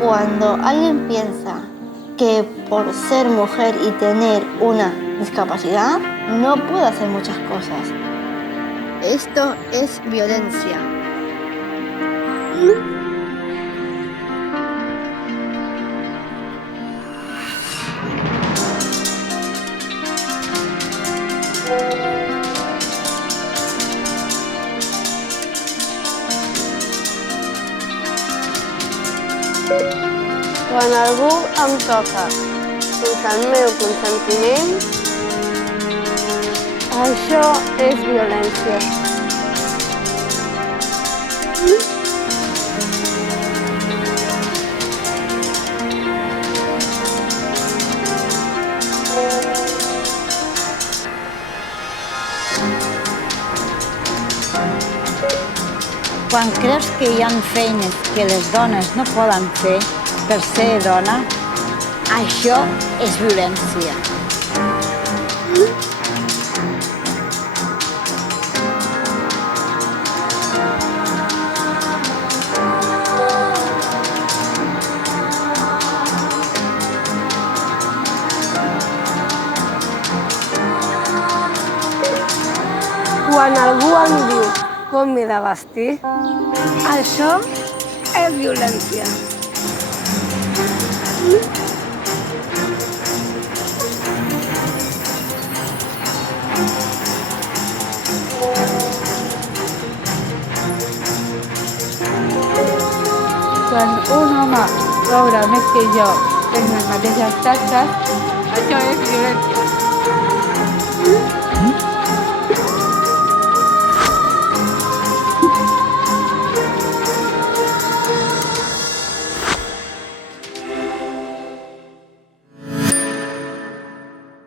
Cuando alguien piensa que por ser mujer y tener una discapacidad no puede hacer muchas cosas. Esto es violencia. Quan algú em toca sense el meu consentiment, això és violència. Quan creus que hi ha feines que les dones no poden fer per ser dona, això és violència. Quan algú em diu com m'he de vestir, això és violència. Quan un home cobra més que jo en les mateixes taxes, això és violència.